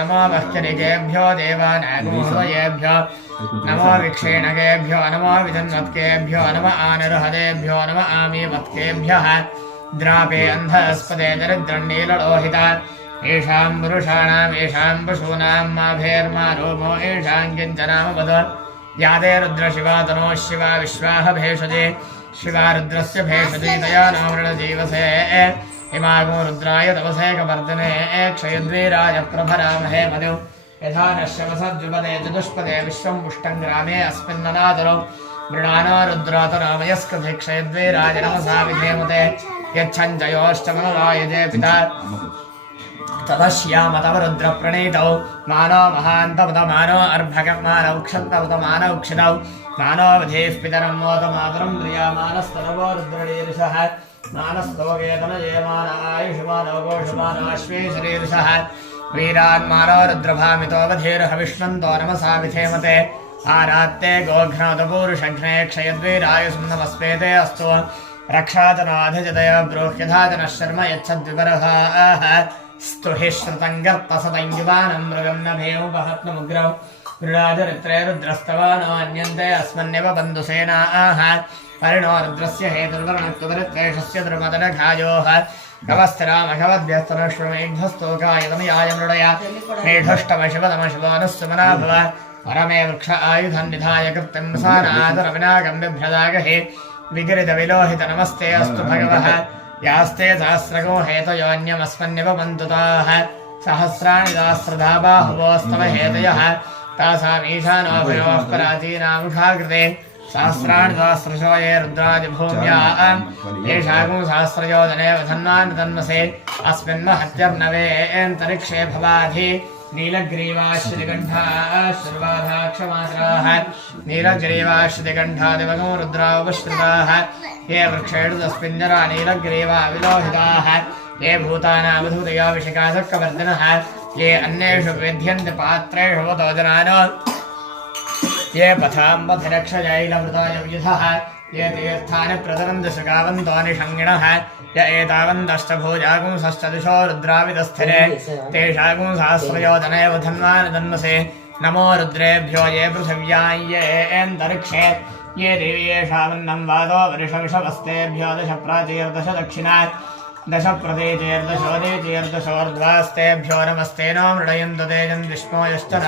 नमो वह्यनिकेभ्यो देवानागोहृदयेभ्यो नमो विक्षेणकेभ्यो नमो विजन्वत्केभ्यो नम आनिर्हदेभ्यो नम आमीवत्केभ्यः द्रापे अन्धस्पदे दरिद्रन्नीललोहिता येषां पुरुषाणाम् येषां पशूनां माभेर्मा रोमो येषां किञ्चनामवद यादे रुद्रशिवा तनो शिवा विश्वाह भेषजे शिवा रुद्रस्य भेषजे तया नामृणजीवसे इमागो रुद्राय तपसे कवर्धने क्षयद्वीराय प्रभरामहे मधु यथा नश्यवसद्युपदे चतुष्पदे विश्वं पुष्टं ग्रामे अस्मिन्ननादरो मृणानो रुद्रातरामयस्कृते क्षयद्वीराय नमसा विधेमते यच्छञ्जयोष्टमनुरायजे पिता ततश्यामतव रुद्रप्रणीतौ मानो महान्तवतमानो अर्भकमानौ क्षन्तवतमानौ क्षितौ मानोवधेः पितरं मोदमातरं प्रियामानस्तनवो रुद्रनीरुषः मानस्तोकेतनजयमान आयुष्मानो गोषमानाश्वे शरीरुषः वीरान्मानो रुद्रभामितोऽवधेर्हविष्णन्तो नमसा विधेमते आरात्ते गोघ्नोतपूरुषघ्ने क्षयद्वीराय सुम्नमस्मेते अस्तु रक्षातनाधिजतय ब्रूह्यधातनः शर्म यच्छद्विपरहाः स्तुहि श्रुतं गर्तसतं युवानं मृगं नभेमुपहत्नमुग्रौ मृडाचरित्रे रुद्रस्तवानान्यन्ते अस्मन्नेव बन्धुसेनाः परिणो रुद्रस्य हेतुर्वर्णत्वदरित्रेषस्य द्रुमदनघायोः कवस्तिरामशवद्भ्यस्तनश्वमेघ्धस्तोकायतमयाय मृडया मेढष्टमशिवतमशिवानुस्सुमना भव परमे वृक्ष आयुधं निधाय कृत्यं सानादरविनागं बिभ्रदागहे विगिरितविलोहित नमस्ते अस्तु भगवः यास्ते सहस्रगो हेतयोऽन्यमस्मन्निव बन्धुताः सहस्राणि सहस्रधा बाहुवोस्तव हेतयः तासामीशानोभयोः पराचीनामुखाकृते सहस्राणि सहस्रशो ये रुद्रादिभूम्याः येषागुं सहस्रयोजने वधन्वान् तन्मसे अस्मिन्महत्यर्नवेऽन्तरिक्षे भवाधि नीलग्रीवाश्रिकण्ठाः श्रुवाधाक्षमात्राः नीलग्रीवाश्रिकण्ठादिवगो रुद्रावश्रिताः ये वृक्षेणु तस्मिञ्जरा नीलग्रीवा विलोहिताः ये भूतानामधूतयाभिषेकासक्कवर्धिनः ये अन्येषु वेद्यन्ते पात्रेषु वतोजनानो ये पथाम्बधिरक्षजैलमृतायव्युधः ये तीर्थानि प्रतरन्ति सुगावन्तोऽनिषङ्गिणः य एतावन्तष्टभुजागुंसश्च दिशो रुद्राविदस्थिरे तेषागुं सहस्रयोजने वधन्वान् तन्मसे नमो रुद्रेभ्यो ये पृथिव्यां ये एन्तरिक्षे ये देवीयेषावन्नं वादो वरिषविषवस्तेभ्यो दश प्राचीर्दश दक्षिणा दश प्रदेचेर्दशोदेचेर्दशोर्ध्वास्तेभ्यो नमस्ते नो मृडयन्तु तेजं विष्णो यश्च न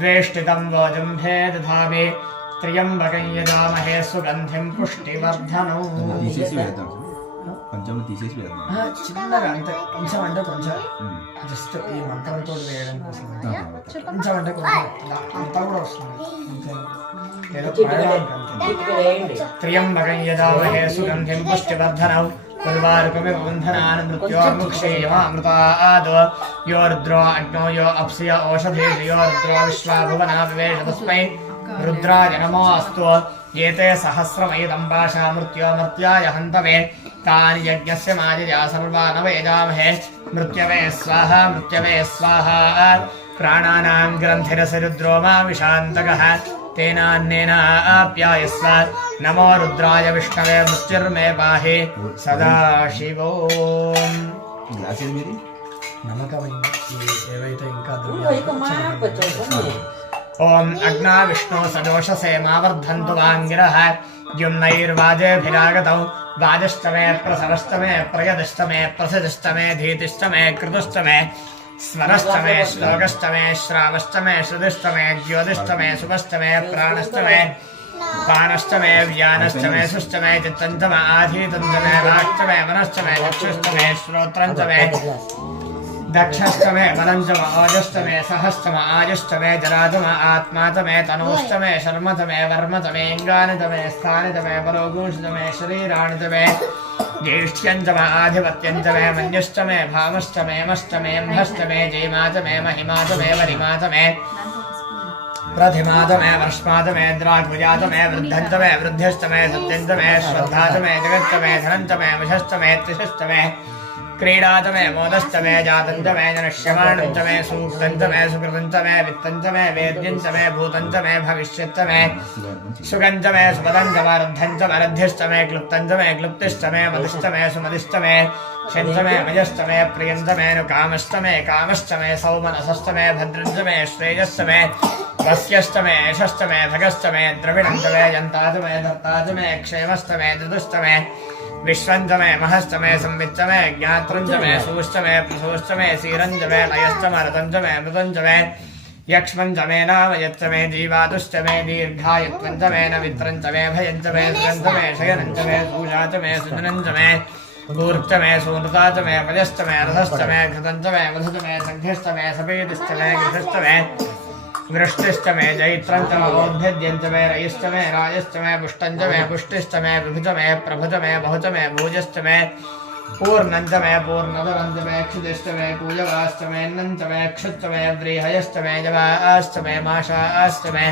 द्वेष्टितं वोजम्भे दधामि त्र्यम्बकं यजामहे सुगन्धिं पुष्टिवर्धनम् కొంచెం తీసేసి వేద్దాం చిన్నగా అంతే కొంచెం అంటే కొంచెం జస్ట్ ఈ మంత్రంతో వేయడం కోసం కొంచెం అంటే కొంచెం అంతా కూడా వస్తుంది త్ర్యంబకం యజామహే సుగంధిం పుష్టివర్ధనం ఉర్వారుకమివ బంధనాన్ మృత్యోర్ముక్షేయమామృతాద్ యో రుద్రో అగ్నో యో అప్సియ ఓషధేషు యో రుద్రో విశ్వా భువనా వివేష తస్మై रुद्राय नमोऽस्तु एते सहस्रमयिदं पाशा मृत्योमर्त्याय हन्तवे तानि यज्ञस्य माजिजा सर्वान् वेदामहे मृत्यवे स्वाहा प्राणानां ग्रन्थिरसि रुद्रो मा विशान्तकः तेनान्नेन आप्यायस्व नमो रुद्राय विष्णवे मृत्युर्मे पाहि सदा शिवो नमकमयि एवैते इंका ओम अग्ना विष्णु सदोषसे मावर्धन्तु वाङ्गिरः द्युम्नैर्वाजेभिरागतौ वाजश्चमे प्रसवश्चमे प्रयदश्चमे प्रसिदश्चमे धीतिश्चमे कृतुश्चमे स्वरश्चमे श्लोकश्चमे श्रावश्चमे श्रुतिश्चमे ज्योतिश्चमे शुभश्चमे प्राणश्चमे पानश्चमे व्यानश्चमे सुश्चमे चित्तञ्चमे आधीतञ्चमे वाक्चमे मनश्चमे चक्षुश्चमे श्रोत्रञ्चमे दक्षश्चमे बलञ्चम ओजश्चमे सहश्चम आयुश्चमे जरातमे आत्मातमे तनूश्चमे शर्मतमे वर्मतमे इङ्गानितमे स्थानितमे बलोगूषतमे शरीराणितमे ज्येष्ठ्यञ्चमे आधिपत्यञ्चमे मन्युश्चमे भामश्चमे मश्चमे म्भश्चमे जयमातमे महिमातमे वरिमातमे प्रथिमातमे वर्ष्मातमे द्राग्विजातमे वृद्धन्तमे वृद्धिस्तमे सत्यन्तमे श्रद्धातमे जगत्तमे धनन्तमे वशस्तमे त्रिशस्तमे क्रीडातमे मोदस्तमे जातन्तमे जनश्यमानन्तमे सूक्तन्तमे सुकृतन्तमे वित्तन्तमे वेद्यन्तमे भूतन्तमे भविष्यत्तमे सुगन्तमे सुपदन्तमे रुद्धन्तमे रद्धिस्तमे क्लुप्तन्तमे क्लुप्तिस्तमे मदिस्तमे सुमदिस्तमे शन्तमे मयस्तमे प्रियन्तमे नुकामस्तमे कामस्तमे सौमनसस्तमे भद्रन्तमे श्रेयस्तमे वस्यस्तमे यशस्तमे भगस्तमे द्रविणन्तमे यन्तातमे दत्तातमे क्षेमस्तमे धृतस्तमे विश्वन्तमे महस्तमे संवित्तमे ज्ञात्रञ्जमे सूष्टमे प्रसूष्टमे सीरञ्जमे लयस्तमे रतञ्जमे मृतञ्जमे यक्ष्मञ्जमे नामयत्तमे जीवातुष्टमे दीर्घायुत्वञ्जमे न वित्रञ्जमे भयञ्जमे सुगन्धमे शयनञ्जमे सूजातमे सुजनञ्जमे कूर्चमे सूनृतातमे पजस्तमे रथस्तमे घृतञ्जमे वधुतमे सङ्घ्यस्तमे सपेतिस्तमे गृहस्तमे वृष्टिष्टमे जैत्रञ्चमे औद्भिद्यञ्चमे रयिष्टमे राजस्तमे पुष्टञ्चमे पुष्टिष्टमे विभुजमे प्रभुजमे बहुजमे भूजस्तमे पूर्णञ्चमे पूर्णदरञ्चमे क्षुतिष्टमे पूजवास्तमे नञ्चमे क्षुत्तमे व्रीहयस्तमे जवास्तमे माशास्तमे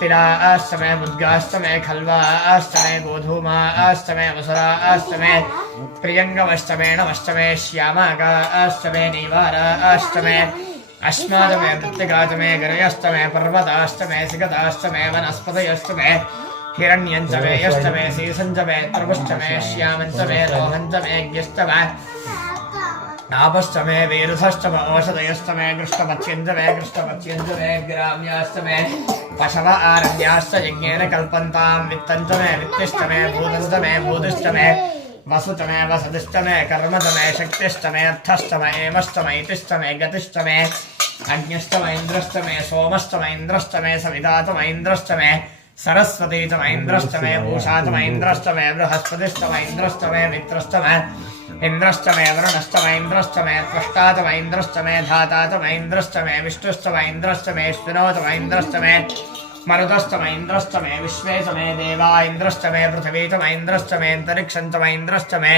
तिलास्तमे मुद्गास्तमे खल्वास्तमे गोधूमास्तमे मुसरास्तमे प्रियङ्गमस्तमे नमस्तमे श्यामागास्तमे नीवारास्तमे अस्मादमे मृत्तिकातमे गणयस्तमे पर्वतास्तमे सिगतास्तमे वनस्पतयस्तमे हिरण्यन्तमे यस्तमे सीसञ्चमे त्रिपुष्टमे श्यामन्तमे रोहन्तमे ज्ञस्तमे नापस्तमे वीरुधस्तमे औषधयस्तमे कृष्णपच्यन्तमे कृष्णपच्यन्तमे ग्राम्यास्तमे पशव आरण्यास्त यज्ञेन कल्पन्तां वित्तन्तमे वित्तिष्टमे भूतन्तमे भूतिष्टमे वसुतमे वसतिष्टमे कर्मतमे शक्तिष्टमे अर्थस्तमे एमस्तमे इतिष्टमे गतिष्टमे अग्निष्टमे इन्द्रस्तमे सोमस्तमे इन्द्रस्तमे सवितातमे इन्द्रस्तमे सरस्वतीतमे इन्द्रस्तमे भूषातमे इन्द्रस्तमे बृहस्पतिस्तमे इन्द्रस्तमे मित्रस्तमे इन्द्रस्तमे वरुणस्तमे इन्द्रस्तमे त्वष्टातमे इन्द्रस्तमे धातातमे इन्द्रस्तमे विष्णुस्तमे इन्द्रस्तमे स्विनोतमे इन्द्रस्तमे मरुतस्तमे इन्द्रस्तमे विश्वेतमे देवा इन्द्रस्तमे पृथिवीतमे इन्द्रस्तमे अन्तरिक्षन्तमे इन्द्रस्तमे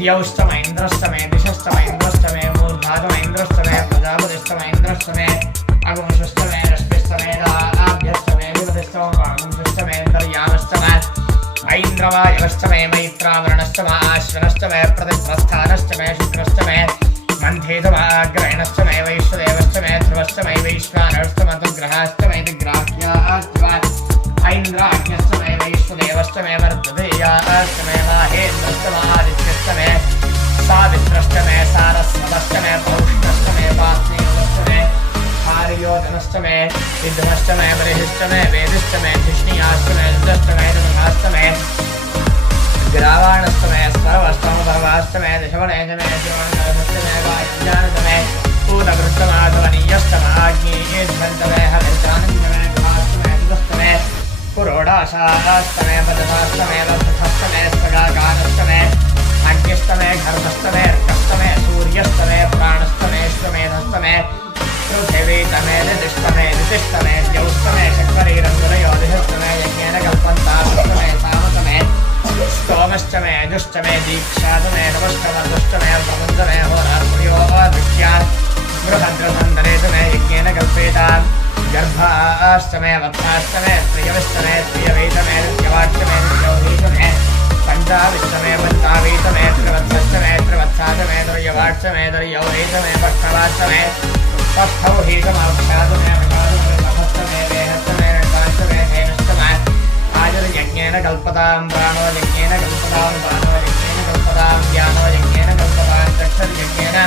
द्यौस्तमे इन्द्रस्तमे दिशस्तमे इन्द्रस्तमे मूर्धातमे इन्द्रस्तमे प्रजापतिस्तमे इन्द्रस्तमे अगुंशस्तमे रश्मिस्तमे आभ्यस्तमे विपतिस्तमे वागुंशस्तमे अन्तर्यामस्तमे ऐन्द्रवायवस्तमे मैत्रावरणस्तमे आश्विनस्तमे प्रतिप्रस्थानस्तमे शुक्रस्तमे मन्थेतमे ग्रहणस्तमे वैश्वदेवस्तमे ध्रुवस्तमे वैश्वानरस्तमे ग्रहास्तमे ग्राह्यास्तमे ऐन्द्राग्न्यस्तमे वैश्वदेवस्तमे वर्धतेयास्तमे माहेन्द्रस्तमे आदित्यस्तमे सावित्रस्तमे सारस्वतस्तमे पौष्णस्तमे पात्नीवस्तमे हार्योजनस्तमे विद्मस्तमे बलिहिस्तमे वेदिस्तमे धिष्णियास्तमे दुदस्तमे दुर्गास्तमे ग्रावाणस्तमे स्मरवस्तमे सर्वास्तमे दशवणेजमे द्रोणस्तमे वायुञ्जानतमे पूतभृष्टमाधवनीयस्तमे आग्नेयेध्वन्तमे हविर्जानन्दमे घास्तमे दुदस्तमे पुरोडाशास्तमे पदसास्तमे वसुधस्तमे स्पगाकानस्तमे अग्निस्तमे घर्मस्तमे अर्कस्तमे सूर्यस्तमे प्राणस्तमे श्वमेधस्तमे पृथिवीतमे दितिष्टमे दितिष्टमे द्यौस्तमे शक्वरीरङ्गुलयोधिस्तमे यज्ञेन कल्पन्तास्तमे सामतमे स्तोमस्तमे दुष्टमे दीक्षातमे नमस्तमे प्रबन्धमे होरात्र्योदित्या बृहद्रथन्दरेतमे यज्ञेन कल्पेताम् गर्भास्तमे वत्सास्तमे प्रियविस्तमे प्रियवीतमे नित्यवाक्यमे नित्यौहीतमे पञ्चाविस्तमे पञ्चावीतमे त्रिवत्सस्तमे त्रिवत्सातमे त्रयवाक्यमे त्रयौहीतमे पष्टवास्तमे पष्टौहीतमक्षातमे विषातमे नभस्तमे वेहस्तमे रण्डास्तमे धेनुस्तमे आयुर्यज्ञेन कल्पतां प्राणो यज्ञेन कल्पतां प्राणो यज्ञेन कल्पतां ज्ञानो यज्ञेन कल्पतां चक्षुर्यज्ञेन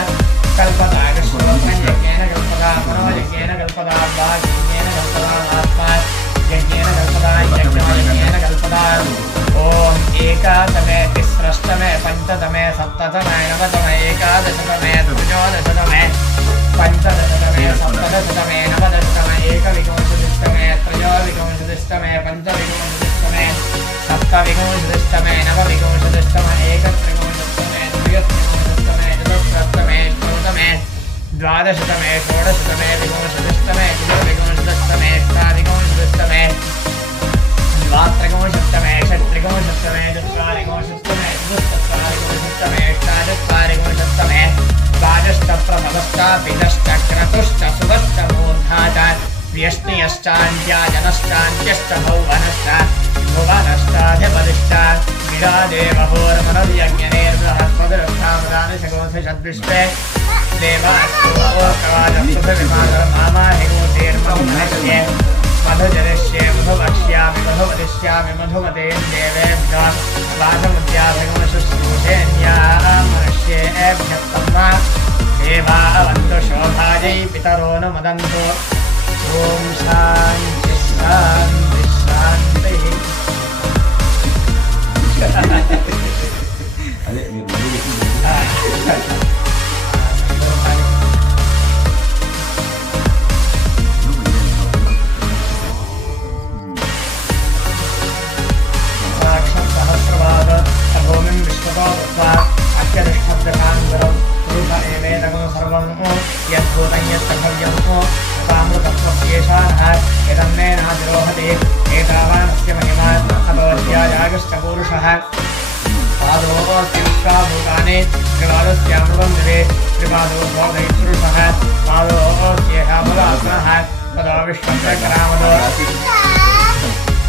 कल्पतां कृष्णोत्तमयज्ञेन कल्पतां मनो यज्ञेन कल्पतां वाक् यज्ञेन कल्पतां आत्मा यज्ञेन कल्पतां यज्ञो यज्ञेन कल्पतां ॐ एकादशमे तिस्रष्टमे पञ्चतमे सप्ततमे नवतमे एकादशतमे त्रयोदशतमे पञ्चदशतमे सप्तदशतमे नवदशतमे एकविंशतिस्तमे त्रयोविंशतिस्तमे पञ्चविंशतिस्तमे सप्तविंशतिस्तमे नवविंशतिस्तमे एकत्रिंशत्तमे द्वित्रिंशत्तमे चतुस्रतमे षोडशतमे द्वादशतमे षोडशतमे विंशतिस्तमे चतुर्विंशतिस्तमे अष्टाविंशतिस्तमे द्वात्रिंशत्तमे षट्त्रिंशत्तमे चत्वारिंशत्तमे चतुश्चत्वारिंशत्तमे अष्टाचत्वारिंशत्तमे द्वादशप्रथमश्च पितश्च क्रतुश्च सुतश्च मूर्धा च व्यष्णियश्चान्त्याजनश्चान्त्यश्च भुवनश्च भुवनश्चाधिपतिश्च गिरादेवहोरमनर्यज्ञनेर्बृहस्पतिरुत्थामदानिशगोऽधिषद्विश्वे देवास्तुमामाहिगोतेर्महुमनश्ये मधुजनिष्ये मधुवक्ष्यामि मधुवदिष्यामि मधुमतेन देवेभ्यः वासमुद्याभिगमशुश्रूषेऽन्याः मनुष्येभ्यस्तम्मा देवावन्तु शोभायै पितरो न मदन्तु ॐ शान्ति शान्ति शान्तिः भूमिं विश्वतो दत्त्वा अत्यधिष्ठद्दशान्तरं रूप एवेदगं सर्वं यद्भूतं यत्कर्तव्यं तामृतत्वस्येषानः यदन्ने नातिरोहति एतावानस्य महिमा अतोऽस्यायागश्च पूरुषः पादोऽस्य विश्वाभूतानि त्रिपादस्यामृतं दिवे त्रिपादो भोगैपुरुषः पादोऽस्येषामदात्मनः तदा विश्वं करामदो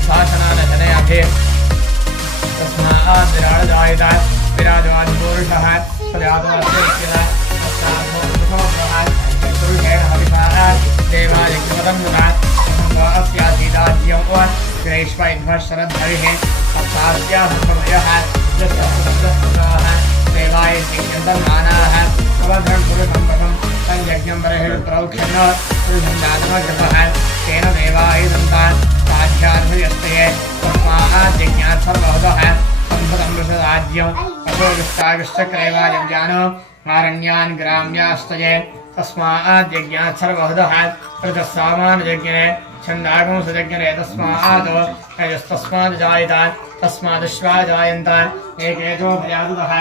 शासनानशने अभि तस्मात् विराजदायित विराजवादिपुरुषः प्रजातोऽस्येत्यः पुरुषेण हविषः देवादिग्रमदन्मुदा अस्यासीदाज्यं ग्रैष्वैध्वः शरद्धरिः अस्यास्यासर्वमयः दृष्टः देवाय सिञ्चन्तन्मानाः अवधं पुरुषं वशं संयज्ञं बर्हिर्प्रौक्षन् पुरुषं जातमग्रपः तेन देवायदन्तान् साध्यार्थयस्तये तस्मात् यज्ञार्थर्वहुतः सम्भृतं वृषदाज्यम् अशोकश्चागश्चक्रैवायं जानो मारण्यान् ग्राम्यास्तये तस्मात् यज्ञात् सर्वहुतः ऋतः सामान्ययज्ञने छन्दागंसयज्ञने तस्मात् यजस्तस्मात् जायत तस्मादश्वा जायन्त एकेतो भयादुतः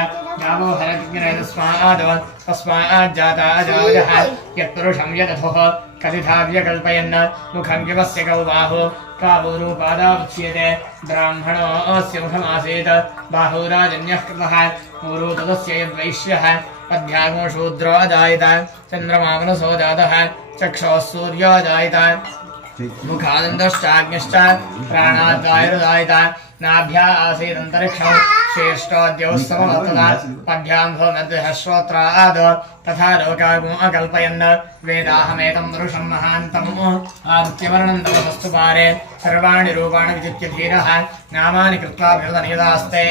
यावो हरयज्ञने तस्मात् जाता अजावयः यत्पुरुषं यदथुः कथिताव्यकल्पयन् मुखं किमस्य कौ बाहु कावूरूपादावुच्यते ब्राह्मणोऽस्य मुखमासीत् बाहुराजन्यः कृतः ऊरू तदस्य यद्वैश्यः अध्यागो शूद्रो अजायत चन्द्रमा मनसो जातः चक्षुः सूर्यो अजायत मुखादन्तश्चाग्निश्च प्राणाद्वायुर्जायत नाभ्या आसीदन्तरिक्षं श्रेष्ठोद्यौ समवर्तत पद्भ्यां भवमध्यः श्रोत्राद् तथा लोकागो अकल्पयन् वेदाहमेतं पुरुषं महान्तम् आदित्यवर्णं तमस्तु पारे सर्वाणि रूपाणि विजित्य धीरः नामानि कृत्वा विवदनियदास्ते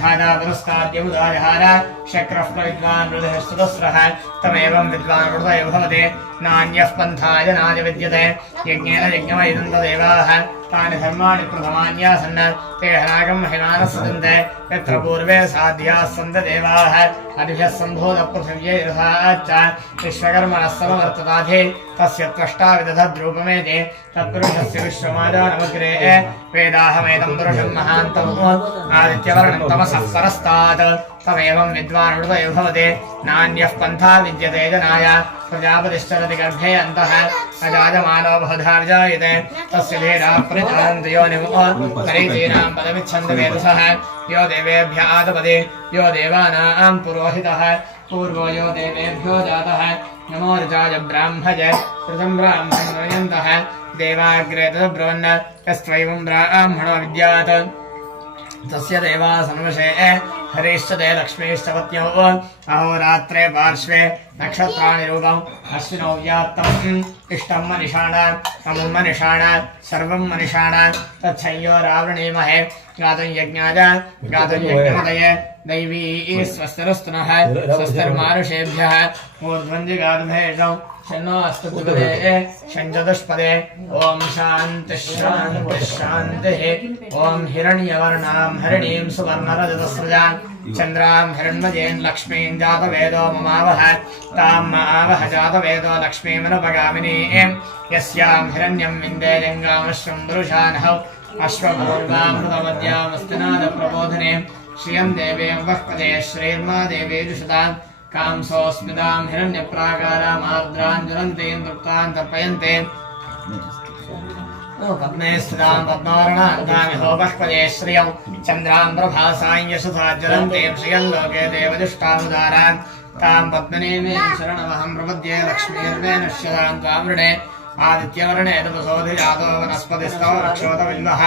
धादा पुरस्ताद्यमुदाजहार शक्रः प्रविद्वान् हृदयः सुतस्रः तमेवं विद्वान् हृदयो भवति नान्यः पन्थाय नाय विद्यते यज्ञेन यज्ञमयिदं तदेवाः तानि धर्माणि प्रथमान्यासन् ते हरागं महिमानः सदन्ते यत्र पूर्वे साध्याः सन्त देवाः अधिभ्यः सम्भूतपृथिव्यैरथाच्च विश्वकर्मणः समवर्तताधि तस्य त्वष्टा विदधद्रूपमेति तत्पुरुषस्य विश्वमादानमग्रे वेदाहमेतं पुरुषं महान्तम् आदित्यवर्णं तमसः परस्तात् तमेवं विद्वान् हृदयो भवति नान्यः पन्था विद्यते जनाय प्रजापतिश्चरति गर्भे अन्तः अजायमानो बहुधा विजायते तस्य भेदाः परिचारन्ति योनिमुः परीचीनां पदमिच्छन्ति वेदसः यो देवेभ्य आदपदे यो देवानां पुरोहितः पूर्वो यो देवेभ्यो जातः नमो ऋचाय ब्राह्मज ऋतं ब्राह्मणयन्तः देवाग्रे तद्ब्रवन् यस्त्वैवं ब्राह्मणो विद्यात् तस्य देवा सन्वशे हरिश्च ते लक्ष्मीश्च पत्न्यौ अहोरात्रे पार्श्वे नक्षत्राणि रूपम् अश्विनौ व्यात्तम् इष्टं मनिषाण अमुं मनिषाण सर्वं मनिषाण तच्छयोरावृणीमहे गातुं यज्ञाय गातुं यज्ञमदये दैवी स्वस्तिरस्तुनः स्वस्तिर्मानुषेभ्यः ऊर्ध्वञ्जिगार्धेषु शन्नो अस्तु द्विपदे शञ्चतुष्पदे ॐ शान्तिः शान्तिः शान्तिः ॐ हिरण्यवर्णां हरिणीं सुवर्णरजतस्रजां चन्द्रां हिरण्मयेन् लक्ष्मीं जातवेदो ममावह तां मावह जातवेदो लक्ष्मीमनुपगामिनीं यस्यां हिरण्यं विन्दे जङ्गामश्वं पुरुषानहौ अश्वपूर्वामृतमद्यामस्तिनादप्रबोधने श्रियं देवीं वःपदे श्रीर्मा देवी जुषतां कांसोऽस्मितां हिरण्यप्राकारामार्द्रां ज्वलन्तीं तृप्तां तर्पयन्ते पद्मे स्थितां पद्मार्णान्तामिहो वःपदे श्रियं चन्द्रां प्रभासां यशसा ज्वलन्तीं श्रियं लोके देवजुष्टामुदारान् तां पद्मनीमीं शरणमहं प्रपद्ये लक्ष्मीर्वे नश्यतां त्वामृणे आदित्यवर्णे तपसोऽधिजातो वनस्पतिस्तव रक्षोतबिल्वः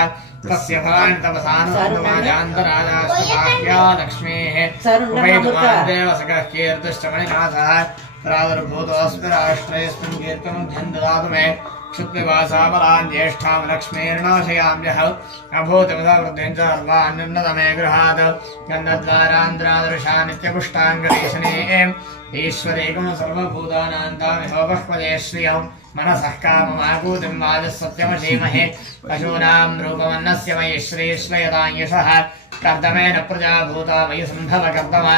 तस्य फलानि तपसानुमाजान्तराजाश्वताह्या लक्ष्मीः उपैतुमान् देवसखः कीर्तिश्च मणिनाथः प्रादुर्भूतोऽस्मि राष्ट्रेऽस्मिन् कीर्तमुग्ध्यं ददातु मे क्षुत्पिपासाबलान् ज्येष्ठां लक्ष्मीर्नाशयाम्यः अभूतमिदवृद्धिं च सर्वान्निर्नतमे गृहात् गन्धद्वारान्ध्रादृशा नित्यपुष्टाङ्गदेशने ईश्वरेकं सर्वभूतानां तामिहोपह्वदे श्रियं मनसः काममाकूतिं वाजः सत्यमशीमहे पशूनां रूपमन्नस्य मयि श्रीश्रयतां यशः कर्दमेन प्रजाभूता मयि सम्भव कर्दमा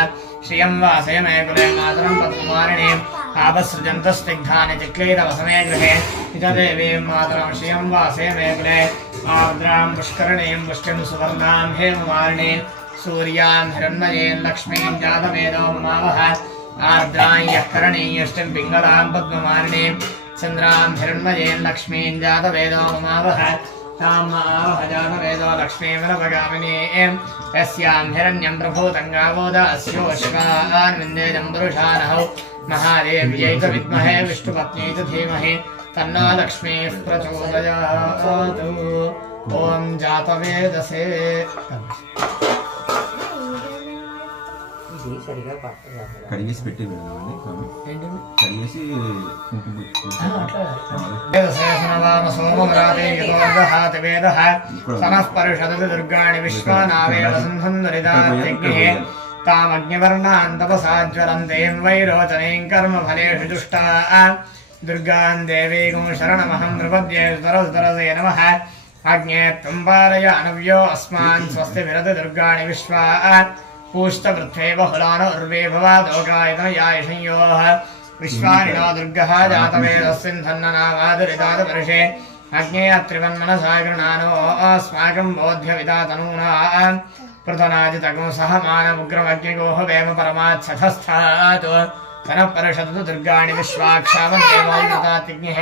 श्रियं वासय मे कुले मातरं पद्ममारिणीम् आपसृजन्तस्निग्धानि चिक्लीतवसमे गृहे इतदेवीं मातरं श्रियं वासय मे कुले आर्द्रां पुष्करणीं पुष्टिं सुवर्णां हेममारिणीं सूर्यां हिरण्मयीं लक्ष्मीं जातवेदो ममावह आर्द्रां यः करणीयष्टिं पिङ्गलां पद्ममारिणीं चन्द्रां हिरण्मयीं लक्ष्मीं जातवेदो ममावह तां मावह जातवेदो लक्ष्मीमनवगामिनीं यस्यां हिरण्यं प्रभूतं गावोदास्योऽश्वान् विन्देजं पुरुषानहौ महादेव्यै च विद्महे विष्णुपत्न्यै च धीमहि तन्नो लक्ष्मीः प्रचोदयात् ॐ जातवेदसे కడిగేసి పెట్టి కడిగేసి దుర్గాణి విశ్వానావేవ సంహందరిదాగ్నే తామగ్నివర్ణాన్ తపసాజ్వలంతేం వైరోచనీం కర్మఫలేషు దుష్టా దుర్గాన్ దేవీం శరణమహం నృపద్యే సుతరసుతరసే నమః అగ్నే త్వం పారయ అనవ్యో అస్మాన్ స్వస్తి విరతి దుర్గాణి విశ్వా पूष्टवृत्ते बहुलानो उर्वे भवादोकायतनयायशंयोः विश्वानिनो दुर्गः जातवेदस्सिन्धन्ननामादुरिदातवर्षे अग्नेयत्रिवन्मनसा गृणानो अस्माकं बोध्यविदातनूना पृथनाजितगं सहमानमुग्रमग्निगोः वेम परमाच्छस्थात् तनः परषदतु दुर्गाणि विश्वाक्षावन्देवायुतातिज्ञः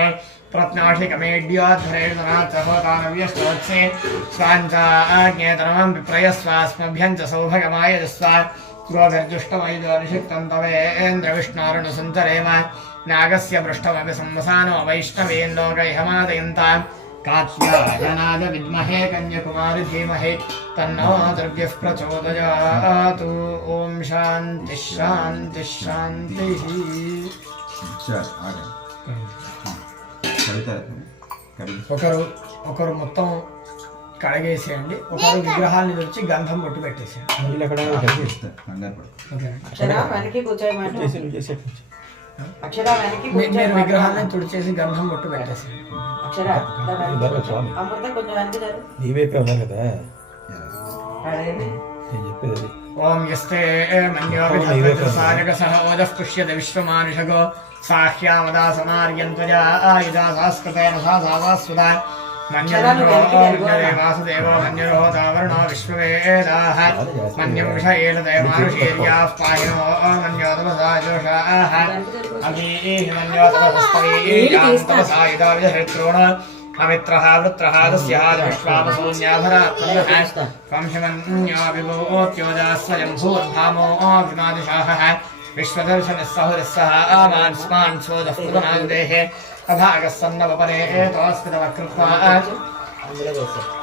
प्रत्नाशिकमेड्योद्धरेणुनाथहोतानव्यस्तोत्से स्वाञ्चाज्ञेतरमं विप्रयस्वास्मभ्यं च सौभगमायजस्वा गोभिर्जुष्टमयिजो निषिक्तं तवेन्द्रविष्णोरुणसञ्चरेम नागस्य पृष्ठमपि संवसानो वैष्णवेन् लोकैहमादयन्तां कात्यायनाय विद्महे कन्याकुमारि धीमहि तन्नो दुर्गः प्रचोदयात् ॐ शान्तिः शान्तिः शान्तिः ఒకరు మొత్తం కడిగేసేయండి, ఒకరు విగ్రహాన్ని తెచ్చి గంధం బొట్టు పెట్టేసేయండి. మీరు విగ్రహాన్ని తుడిచేసి గంధం బొట్టు పెట్టేసేయండి. ఓం యస్తే మన్యోసాయకసహ ఓజః పుష్యతే విశ్వమానుషగో సాహ్యామదా సమార్యంత్వజా ఆయుధా సాస్కృతేన సాసాస్వదా మన్యరుద్రో విజ్ఞదే వాసుదేవో మన్యరోధావరుణో విశ్వవేదాః మన్యం విషయేలతే మానుషీర్యాః పాహినో మన్యోతపసా జోషాః అభీః మన్యోతపసస్తవీయాం తపసాయుధా విజహృత్రోణ అమిత్రః వృత్రః దస్యః విశ్వామసూన్యాభరాత్మనః వంశమన్యో విభూత్యోజాస్వయం భూర్భామో విమాదిశాహః विश्वदर्शनस्सहुरस्सः आमान्स्मान् सोदः पुनरायुधेः अभागः सन्नवपरे तोऽस्मितवकृत्वा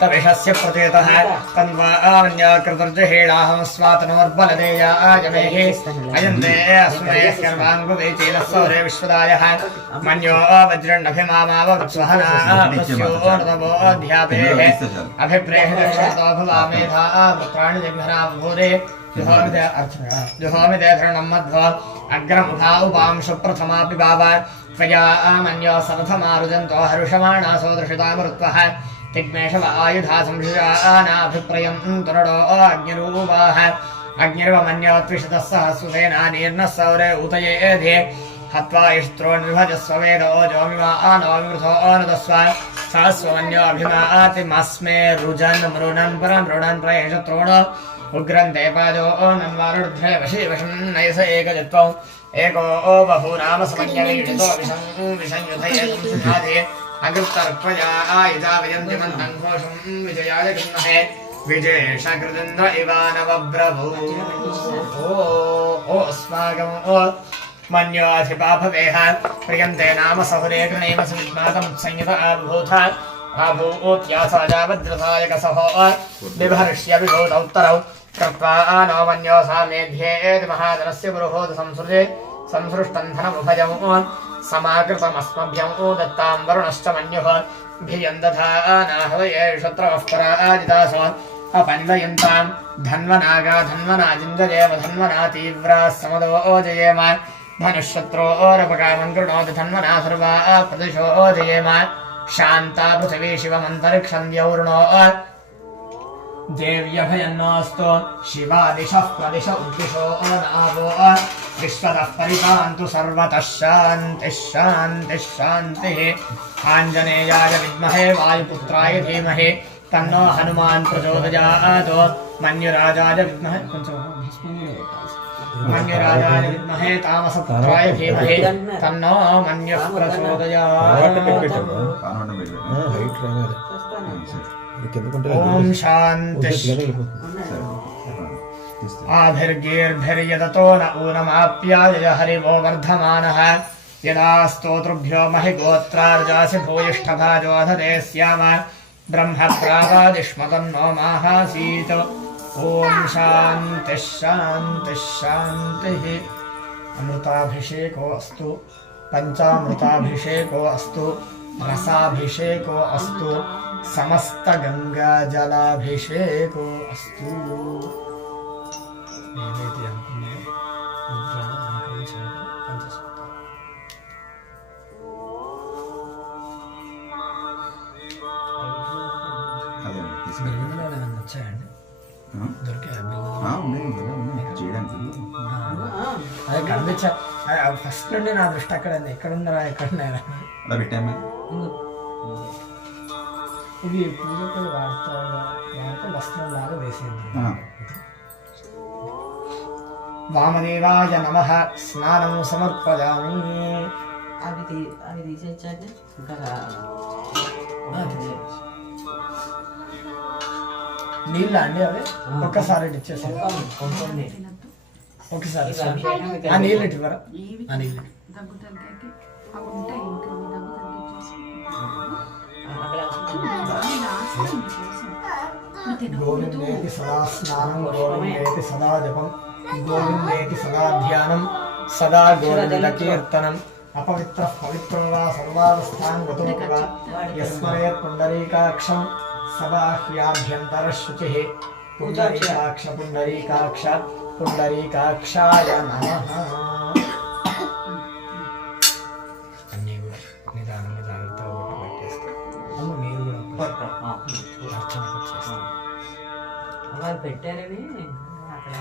तविषस्य प्रचेतः तन्वान्याकृतर्जहेणाहं स्वातनोर्बलदेयाजमेः अयन्ते अस्मे कर्माङ्गुदे चीलस्सौरे विश्वदायः मन्यो वज्रण्डभिमामावत्स्वहना पश्योर्नवोऽध्यापेः अभिप्रेहितक्षतो भवामेधा वृत्राणि जघ्राम्भूरे जुहोमिते धरणं मध्व अग्रमुखा उपांशु प्रथमापि भाव त्वया मन्यो सरथमारुजन्तो हर्षमाणासो दृशितामरुत्वः तिग्मेषव आयुधा संशयानाभिप्रयं तुरडो अग्निरूपाः अग्निर्वमन्योत्विषतः सहस्रुतेनानीर्नः सौरे उतयेधे हत्वा इष्ट्रोन्विभजस्व वेदो जोमिमानोऽविवृथो अनुदस्व सहस्वमन्योऽभिमातिमस्मे रुजन् मृणन् परमृणन् प्रयशत्रोण उग्रन्ते पादो नन्वारुध्रे वशी वशन्नयस एकजत्वम् एको बहूनाम समन्यवीडितो विषंयुधये अगुप्तर्पया आयुधा विजन्ति मन्दं घोषं विजयाय गृह्णहे विजेशकृदिन्द्र इवानवब्रभू ओ अस्माकम् मन्योऽधिपाभवेह प्रियन्ते नाम सहुरे गृणेम सुविद्मातमुत्संयुत आबभूथ आभूत्यासाजावद्रसायकसहो बिभर्ष्य विभूतौ उत्तरौ कृत्वा नो मन्यो सा मेध्येति महाजनस्य पुरुहोत संसृजे संसृष्टं धनमुभयं समाकृतमस्मभ्यं दत्तां वरुणश्च मन्युः भियं दधानाहवये शत्रवः पराजितासो अपन्वयन्तां धन्वनागा धन्वनाजिञ्जयेम धन्वना तीव्राः समदो ओजयेम धनुःशत्रोरपकामं कृणोति धन्वना सर्वा प्रदिशो ओजयेम शान्ता पृथिवी शिवमन्तरिक्षं द्यौर्णो देव्यभयन्नोऽस्तु शिवादिशः प्रदिश उद्दिशो नावो विश्वतः परिपान्तु सर्वतः शान्तिः शान्तिः शान्तिः आञ्जनेयाय विद्महे वायुपुत्राय धीमहि तन्नो हनुमान् प्रचोदयात् मन्युराजाय विद्महे तामसपुत्राय धीमहि तन्नो मन्युः प्रचोदयात् ओम शांति आभिर्गीर्भिर्यदतो न ऊनमाप्याय हरिवो वर्धमानः यदा स्तोतृभ्यो महिगोत्रार्जासि भूयिष्ठभाजोऽधते स्याम ब्रह्मप्रादादिष्मतन्नो माहासीत् ओम शांति शांति शांतिः अमृताभिषेको अस्तु पंचामृताभिषेको अस्तु रसाभिषेको अस्तु समस्त गंगा जलाभिषेको अस्तु అదే కనిపించా ఫస్ట్ నుండి నా దృష్టి అక్కడ ఎక్కడున్నారా ఎక్కడున్నారా అలా పెట్టాము ఇది పూజకు వాడతారు వస్త్రం లాగా వేసేది వామదేవాయ నమః స్నానం సమర్పయామి అవి తీసేచ్చాక ఇంకా నీళ్ళ అండి అవి ఒక్కసారి ఇచ్చేసారు ఒకసారి ఆ నీళ్ళు ఇవ్వరా ఆ నీళ్ళు గోవిందేతి సదా స్నానం గోవిందేతి సదా జపం గోవిందేతి సదా ధ్యానం సదా గోవింద కీర్తనం అపవిత్ర పవిత్రం వా సర్వావస్థాన్ గతోగా యస్మరేత్ పుండరీకాక్షం సదా హ్యాభ్యంతరశుచిః పుండరీకాక్ష పుండరీకాక్ష పుండరీకాక్షాయ నమః. అన్నీ కూడా నిదానంగా జాగ్రత్తగా పెట్టేస్తాం. మీరు కూడా అర్చనకు వచ్చేస్తాం. అలా పెట్టారని అక్కడ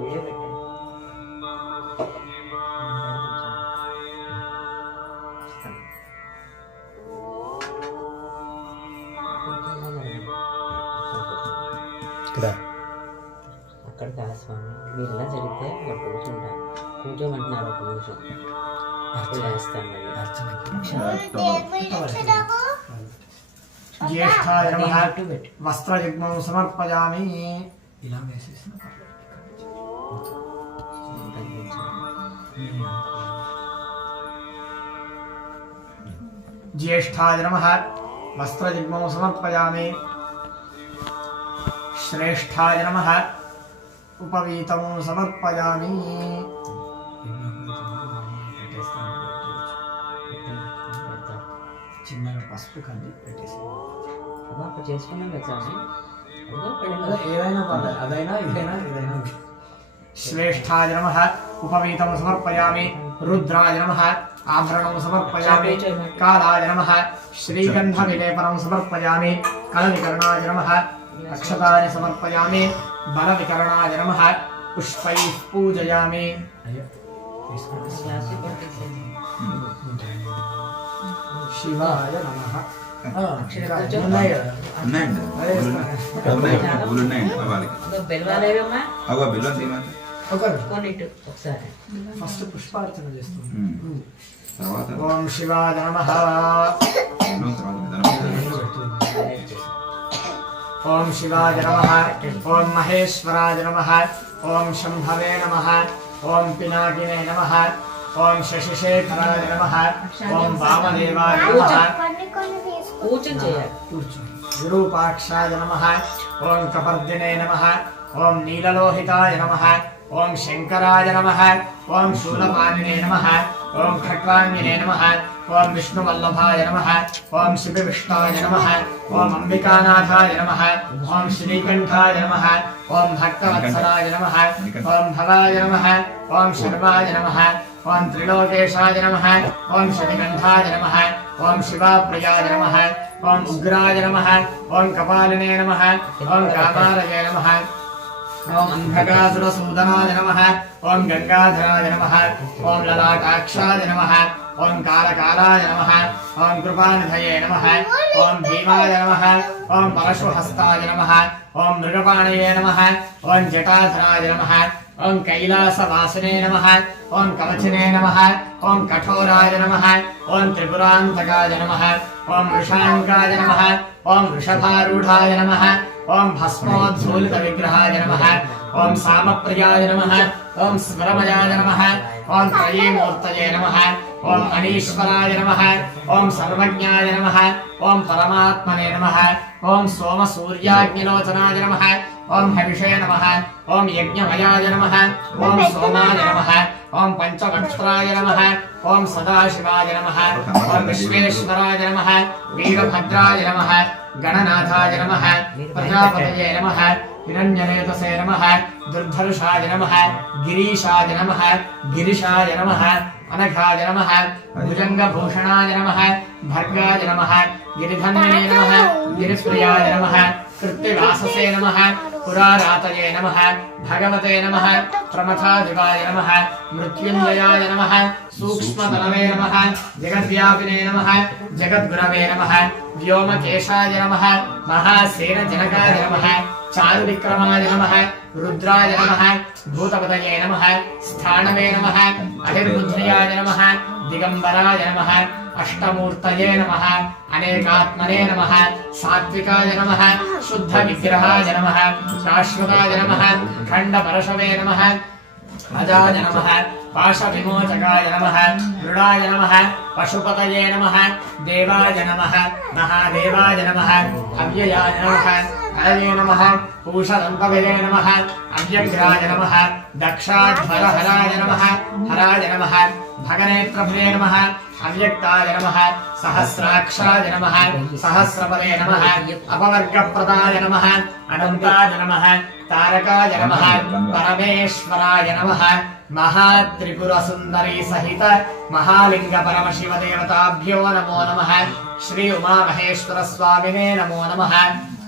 వీడియో పెట్టారు. అక్కడ కాదు స్వామి, మీరు ఇలా జరిగితే అక్కడ కూర్చుంటా కూర్చోమంటున్నారు. ఒక నిమిషం అప్పుడు వేస్తాను జ్యేష్ఠాయ నమః వస్త్రయుగ్మం సమర్పయామి. ఇలా వేసేసిన జ్యేష్ఠాయ నమః వస్త్రయుగ్మం సమర్పయామి. శ్రేష్ఠాయ నమః ఉపవీతం సమర్పయామి. చిన్నగా పసుపు కంది పెట్టేసాను. అప్పుడు చేసుకున్నాం కదా ఏదైనా పర్లేదు, అదైనా ఇదైనా ఏదైనా. శ్రేష్ఠాయ నమః ఉపవీతం సమర్పయామి. రుద్రాయ నమః ఆభరణం సమర్పయామి. కాలాయ నమః శ్రీగంధ విలేపనం సమర్పయామి. కలవికరణాయ నమః అక్షతాని సమర్పయామి. బలవికరణాయ నమః పుష్పైః పూజయామి. శివాయ నమః. ఉన్నాయి కదా, ఒకసారి ఫస్ట్ పుష్పార్చన చేస్తాం. ఓం శివాయ నమః. ఓం శివాయ నమః. ఓం మహేశ్వరాయ నమః. ఓం శంభవే నమః. ఓం పినాకినే నమః ఓం శశిశేఖరాయ నమః ఓం వామదేవాయ నమః కూర్చొని చేయాలి విరూపాక్షాయ నమః ఓం కపర్దినే నమః ఓం నీలలోహితాయ నమః ఓం శంకరాయ నమః ఓం శూలపాణినే నమః ఓం ఖట్వాంగినే నమః ఓం విష్ణువల్లభాయ నమః ఓం శివవిష్ణాయ నమః ఓం అంబికానాథాయ నమః ఓం శ్రీకంఠాయ నమః ఓం భక్తవత్సలాయ నమః ఓం భవాయ నమః ఓం శర్వాయ నమః ఓం త్రిలోకేశాయ నమః ఓం శతికంఠాయ నమః ఓం శివాప్రియాయ నమః ఓం ఉగ్రాయ నమః ఓం కపాలినే నమః ఓం కామాలయ నమః ఓం అంధకాసురసూదనాయ నమః ఓం గంగాధరాయ నమః ఓం లలాటాక్షాయ నమః ఓం కాలకాలాయ నమః ఓం కృపానిధయే నమః ఓం భీమాయ నమః ఓం పరశుహస్తాయ నమః ఓం మృగపాణయే నమః ఓం జటాధరాయ నమః ఓం కైలాసవాసినే నమః ఓం కవచినే నమః ఓం కఠోరాయ నమః ఓం త్రిపురాంతకాయ నమః ఓం వృషాంకాయ నమః ఓం వృషభారూఢాయ నమః ఓం భస్మోద్ధూలిత విగ్రహాయ నమః ఓం సామప్రియాయ నమః ఓం స్మరమయాయ నమః ఓం త్రయీమూర్తయే నమః ఓం అనీశ్వరాయ నమః ఓం సర్వజ్ఞాయ నమః ఓం పరమాత్మనే నమః ఓం సోమసూర్యాగ్నిలోచనాయ నమః ఓం హవిషే నమః ఓం యజ్ఞమయాయ నమః ఓం సోమాయ నమః ఓం పంచవక్త్రాయ నమః ఓం సదాశివాయ నమః ఓం విశ్వేశ్వరాయ నమః వీరభద్రాయ నమః గణనాథాయ నమః ప్రజాపతయే నమః హిరణ్యరేతసే నమః దుర్ధర్షాయ నమః గిరీశాయ నమః గిరిశాయ నమః అనఘాయ నమః భుజంగభూషణాయ నమః భర్గాయ నమః గిరిధన్వనే నమః గిరిప్రియాయ నమః కృత్తివాససే నమః పురారాతయే నమః భగవతే నమః ప్రమథాధిపాయ నమః మృత్యుంజయాయ నమః సూక్ష్మతనవే నమః జగద్వ్యాపినే నమః జగద్గురవే నమః వ్యోమకేశాయ నమః మహాసేనజనకాయ నమః చారువిక్రమాయ నమః రుద్రాయ నమః భూతపతయే నమః స్థానవే నమః అహిర్బుద్ధ్యాయ నమః దిగంబరాయ నమః అష్టమూర్తయే నమః అనేకాత్మనే నమః సాత్వికాయ నమః శుద్ధ విగ్రహాయ నమః శాశ్వతాయ నమః ఖండపరశవే నమః అజాయ నమః పాశవిమోచకాయ నమః మృడాయ నమః పశుపతయే నమః దేవాయ నమః మహాదేవాయ నమః అవ్యయాయ నమః హరయే నమః పూషదంతవిదే నమః అవ్యగ్రాయ నమః దక్షాధ్వరహరాయ నమః హరాయ నమః భగనేత్రభువే నమః అవ్యక్తాయ నమః సహస్రాక్షాయ నమః సహస్రపదే నమః అపవర్గప్రదాయ నమః అనంతాయ నమః తారకాయ నమః పరమేశ్వరాయ నమః మహాత్రిపురసుందరీ సహిత మహాలింగ పరమశివదేవతాభ్యో నమో నమః శ్రీ ఉమామహేశ్వర స్వామినే నమో నమః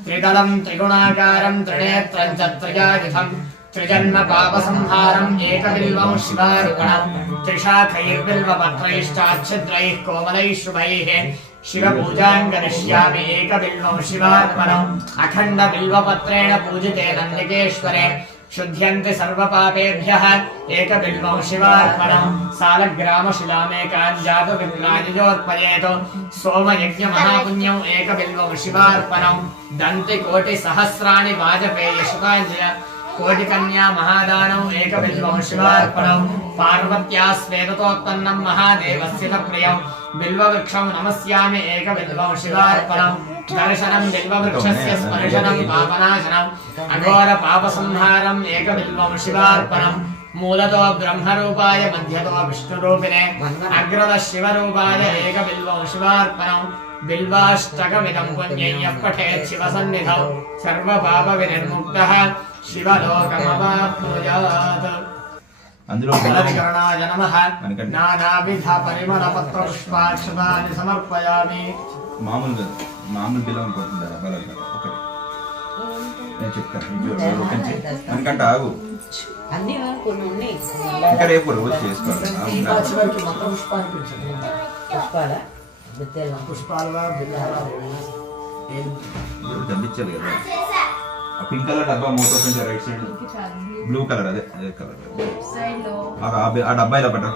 త్రిదళం త్రిగుణాకారం త్రినేత్రం చ త్రియాయుధం త్రిజన్మ పాపసంహారం ఏకబిల్వం శివార్పణం త్రిశాఖైర్బిల్వపత్రైశ్చాచ్ఛిద్రైః కోమలైః శుభైః శివపూజాం కరిష్యామి ఏకబిల్వం శివార్పణం అఖండబిల్వపత్రేణ పూజితే నందికేశ్వరే శుద్ధ్యంతి సర్వపాపేభ్యః ఏకబిల్వం శివార్పణం సాలగ్రామశిలామేకాం జాతు విప్రాజయోర్పయేతు సోమయజ్ఞమహాపుణ్యం ఏకబిల్వం శివార్పణం దంతి కోటి సహస్రాణి వాజపేయ శుతాంజయ కోటికన్యా మహాదానం ఏకబిల్వం శివార్పణం పార్వత్యా స్వేదతోత్పన్నం మహాదేవస్య ప్రియం బిల్వవృక్షం నమస్యామి ఏకబిల్వం శివార్పణం దర్శనం బిల్వవృక్షస్య స్పర్శనం పాపనాశనం అఘోర పాపసంహారం ఏకబిల్వం శివార్పణం మూలతో బ్రహ్మరూపాయ మధ్యతో విష్ణురూపిణే అగ్రద శివరూపాయ ఏకబిల్వం శివార్పణం బిల్వాష్టకమిదం పుణ్యయ్యః పఠేత్ శివసన్నిధౌ సర్వపాపవినిర్ముక్తః శివలోకమవాప్నుయాత్. అందులో జలవికరణాయ నమః నానావిధ పరిమళ పత్ర పుష్పాక్షతాని సమర్పయామి. మామూలు బిల్లం కొడుతుంది ఒకటి నేను చెప్తాను ఎందుకంటే ఆగు అన్ని కొన్ని ఉన్నాయి ఇంకా రేపు రోజు చేసుకోవాలి చివరికి మంత్ర పుష్పానికి ఉంచండి. పుష్పాలా బిత్తెలా పుష్పాలుగా డబ్బిచ్చాలి కదా ఆ పింక్ కలర్ డబ్బా మూత ఓపెన్ చేయాలి రైట్ సైడ్ బ్లూ కలర్ అదే కలర్ ఆ డబ్బా ఇలా పట్ట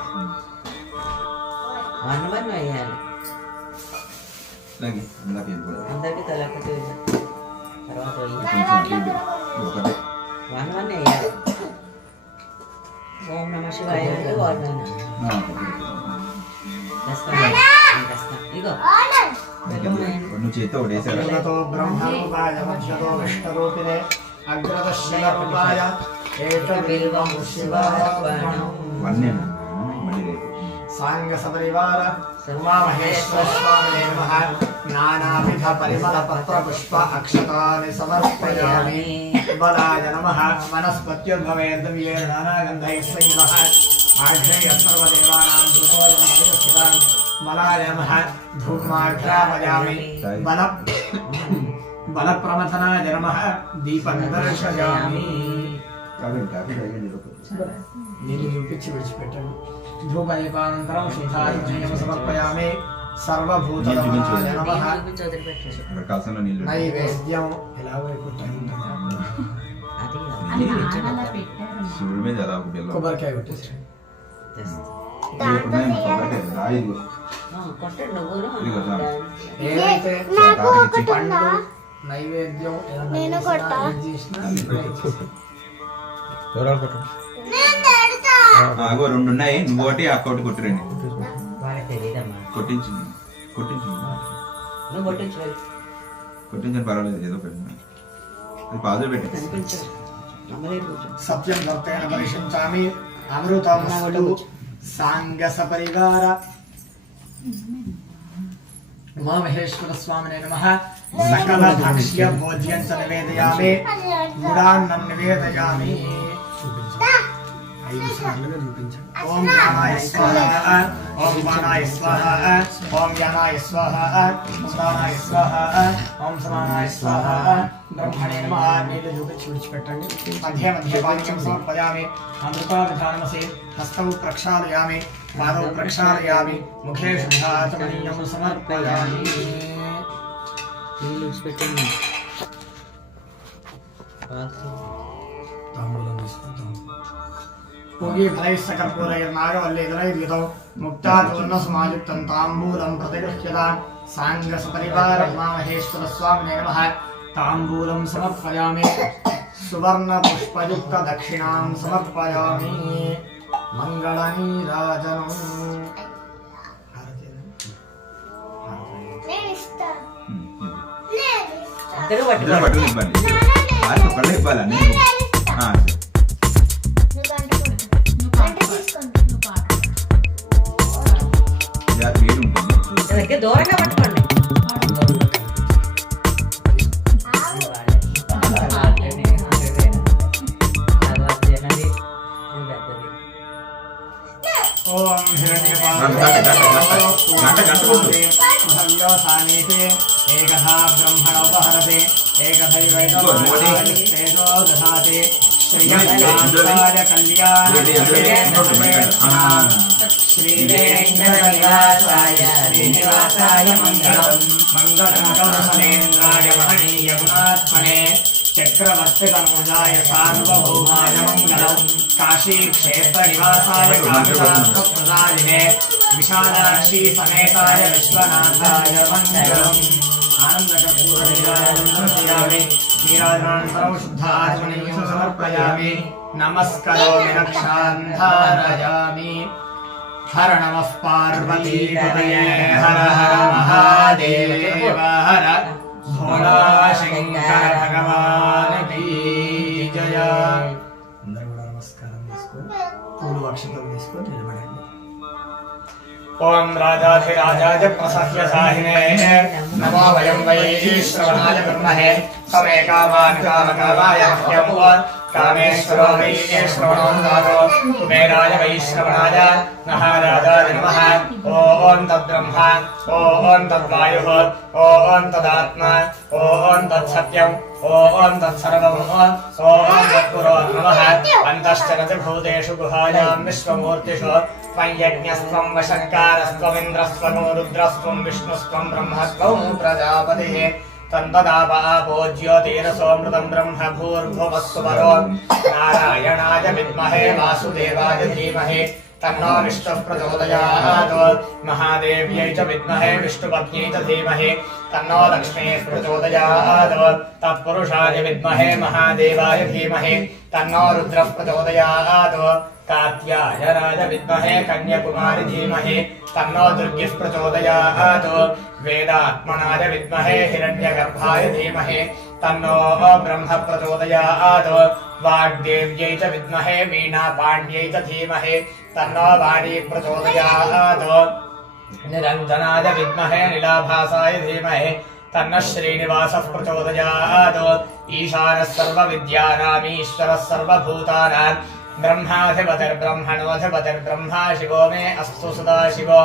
వన్ వేయాలి అందరికి తలపతి తర్వాత ఒకటే వన్ వేయాలి ఓం నమః శివాయ అంటే వాడతాను. ఇగో నువ్వు చేతితో ఒకటేసారా అగ్రతో బ్రహ్మరూపాయ మధ్యతో విష్ణురూపిణే అగ్రత శివరూపాయ ఏకబిల్వం శివార్పణం. వన్నే మళ్ళీ రేపు సాంగ సపరివార ఉమామహేశ్వర స్వామినే నమః. నానావిధ పరిమళ పత్ర పుష్ప అక్షతాని సమర్పయామి. బలాయ నమః. వనస్పత్యుద్భవేర్దవ్యేన నానాగంధైః సంయుక్తః ఆగ్నేయ సర్వదేవానాం ధూపోజనం బలాయ నమః. ధూమాఘ్రాపయామి. బలప్రమథనాయ నమః. దీపం దర్శయామి. నీళ్ళు చూపించి విడిచిపెట్టండి. ధూపదీపానంతరం శుద్ధాత్మనేయం సమర్పయామి. సర్వభూతదమనాయ నమః. కాసంలో నీళ్ళు నైవేద్యం ఎలాగో అయిపోతాయి. శివుడి మీద ఎలా ఒక బెల్లం కొబ్బరికాయ కొట్టేసి ఏదైతే పండు నైవేద్యం ఏదైనా చేసినా అగో రెండు ఉన్నాయి నువ్వు ఒకటి ఆ ఒకటి కొట్టురండి వాళ్ళకి తెలియదమ్మా. కొట్టించింది కొట్టించింది నువ్వు కొట్టించు కొట్టించండి పర్వాలేదు ఏదో పెట్టిన అది పాదులు పెట్టి కనిపించు. అమ్మలేదు కూర్చో. సత్యం దత్తేన పరిశించామి. అమృతం సాంగ సపరివార ఉమామహేశ్వర స్వామినే నమః. సకల భక్ష్య భోజ్యం చ నివేదయామి. గుడాన్నం నివేదయామి. ఓం ప్రాణాయ స్వాహ. ఓం ప్రాణాయ స్వాహ. ఓం యానాయ స్వాహ. ఓం ప్రాణాయ స్వాహ. ఓం సమానాయ స్వాహ. బ్రహ్మణే నమః. నీళ్ళు చూపించి విడిచిపెట్టండి. మధ్య మధ్య పాద్యం సమర్పయామి. అమృతాభిధానమసి. హస్తౌ ప్రక్షాళయామి. పాదౌ ప్రక్షాళయామి. ముఖే శుద్ధాచమనీయం సమర్పయామి. నీళ్ళు పెట్టండి. పూగి ఫలైస్సకర్పూరైర్నాగవల్లీధరైర్యుతౌ ముక్తాచూర్ణసుమాయుక్తం తాంబూలం ప్రతిగృహ్యతాం. సాంగ సపరివార ఉమామహేశ్వర స్వామినే నమః. తాంబూలం సమర్పయామి. సువర్ణ పుష్పయుక్త దక్షిణాం సమర్పయామి. మంగళనీరాజనం. అందరూ ఇద్దరు పట్టుకుని ఇవ్వండి వారికి ఒకళ్ళే ఇవ్వాలి అన్నీ వేడి ఉంటుంది దగ్గర దూరంగా పట్టుకోండి. ఓం హిరణ్యపాదే ఏకథా బ్రహ్మణోపహరతే ఏకథైవైతేజో దధాతే శ్రీయంకాయ కళ్యాణ శ్రీవేంకటనివాసాయ శ్రీనివాసాయ మంగళం. మంగళంకరసనేంద్రాయ మహనీయ గుణాత్మనే చక్రవర్తితనుజాయ సార్వభౌమాయ మంగళం. కాశీక్షేత్ర నివాసాయ కాశీప్రదాయినే విశాలాక్షి సమేతాయ విశ్వనాథాయ మంగళం. ఆనందకపూర్ణాయామి. నీరాజనానంతరం శుద్ధాచమనీయం సమర్పయామి. నమస్కరోమి రక్షాంధారయామి. హర నమః పార్వతీపతయే హర హర మహాదేవ హర భోళా శంకర భగవానకి జయ. అందరూ కూడా నమస్కారం తీసుకొని పూలు అక్షతలు తీసుకొని నిలబడండి. ఓం రాజాధిరాజాయ ప్రసహ్య సాహినే నమో వయం వై శ్రవణాయ బ్రహ్మణే సమే కామాన్ కామకామాయ మహ్యం కామేశ్వరో వై శ్రవణోదాతో కుబేరాయ వై శ్రవణాయ మహారాజాయ నమః. ఓం తద్బ్రహ్మ ఓం తద్వాయుః ఓం తదాత్మ ఓం తత్సత్యం ఓం తత్సర్వం ఓం తత్పురో నమః. అంతశ్చరతి భూతేషు గుహాయాం విశ్వమూర్తిషు త్వం యజ్ఞస్త్వం వశంకారస్త్వమింద్రస్త్వం రుద్రస్త్వం విష్ణుస్త్వం బ్రహ్మస్త్వం ప్రజాపతిః. తన్వదాప ఆపో జ్యోతిరసోమృతం బ్రహ్మ భూర్భువస్సువరో నారాయణాయ విద్మహే వాసుదేవాయ ధీమహి తన్నో విష్ణుః ప్రచోదయాత్. మహాదేవ్యై చ విద్మహే విష్ణుపత్న్యై చ ధీమహి తన్నో లక్ష్మీః ప్రచోదయాత్. తత్పురుషాయ విద్మహే మహాదేవాయ ధీమహి తన్నో రుద్రః ప్రచోదయాత్. कात्यायनाय विद्महे कन्याकुमारी धीमहि तन्नो दुर्गिः प्रचोदयात् वेदात्मनाय विद्महे हिरण्यगर्भाय धीमहि तन्नो ब्रह्म प्रचोदयात् वाग्देव्यै च विद्महे वीणापाण्ड्यै च धीमहि तन्नो वाणी प्रचोदयात् निरञ्जनाय विद्महे नीलाभासाय धीमहि तन्नः श्रीनिवासः प्रचोदयात् ईशानः सर्वविद्यानामीश्वरः सर्वभूतानां ब्रह्माधिपतिर्ब्रह्मणोऽधिपतिर्ब्रह्मा शिवो मे अस्तु सदा शिवो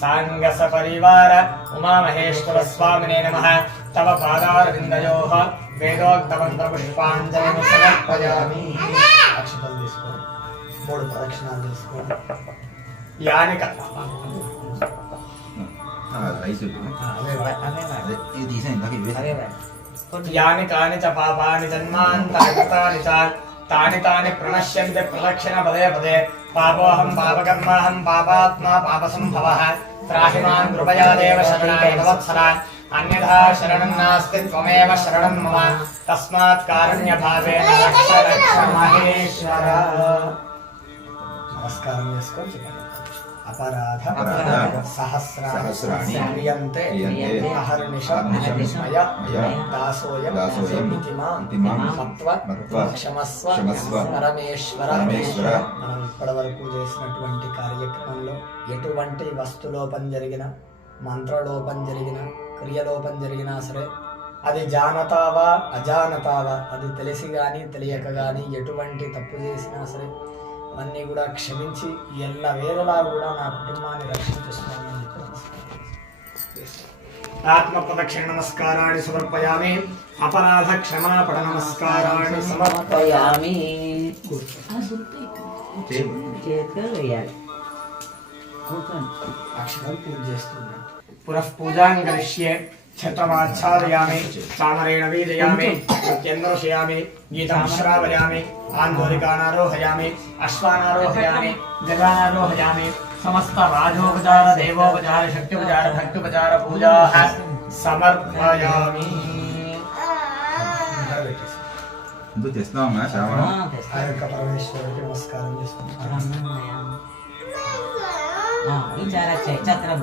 साङ्गसपरिवार उमामहेश्वरस्वामिने नमः तव पादारविन्दयोः वेदोक्तमन्त्रपुष्पाञ्जलिं समर्पयामि अक्षतలు తీసుకోండి 3 ప్రదక్షిణాలు చేసుకోండి यानि यानि कानि च पापानि जन्मान्तरकृतानि च तानि तानि प्रणश्यन्ति प्रदक्षिण पदे पदे पापोऽहं पापकर्माहं पापात्मा पापसम्भवः त्राहि मां कृपया देव शरणाय वत्सल अन्यथा शरणं नास्ति त्वमेव शरणं मम तस्मात् कारुण्यभावेन रक्ष रक्ष महेश्वर नमस्कारं చేసుకోండి अपराध सहस्राणि क्रियन्ते अहर्निशं मया दासोऽयं इति मां मत्वा क्षमस्व परमेश्वर మనం ఇప్పటివరకు చేసినటువంటి కార్యక్రమంలో ఎటువంటి వస్తులోపం జరిగిన మంత్రలోపం జరిగిన క్రియలోపం జరిగినా సరే అది జానతావా అజానతావా అది తెలిసి కానీ తెలియక కానీ ఎటువంటి తప్పు చేసినా సరే అన్నీ కూడా క్షమించి ఎల్లవేళలా కూడా నా కుటుంబాన్ని రక్షించుకోవాలని ఆత్మప్రదక్షిణ నమస్కారాన్ని సమర్పయామి అపరాధ క్షమాపణ నమస్కారాన్ని సమర్పయామి అక్షరం పూజ చేస్తున్నాను పునః పూజాం కరిష్యే छत्रमाच्छादयामि चामरेण वीजयामि प्रत्यन्दर्शयामि गीतं श्रावयामि आन्दोलिकानारोहयामि अश्वानारोहयामि गजानारोहयामि समस्त राजोपचार देवोपचार शक्त्योपचार भक्त्योपचार पूजाः समर्पयामि ఎందుకు చేస్తామా శ్రావణ ఆ యొక్క పరమేశ్వరుడికి నమస్కారం చక్రం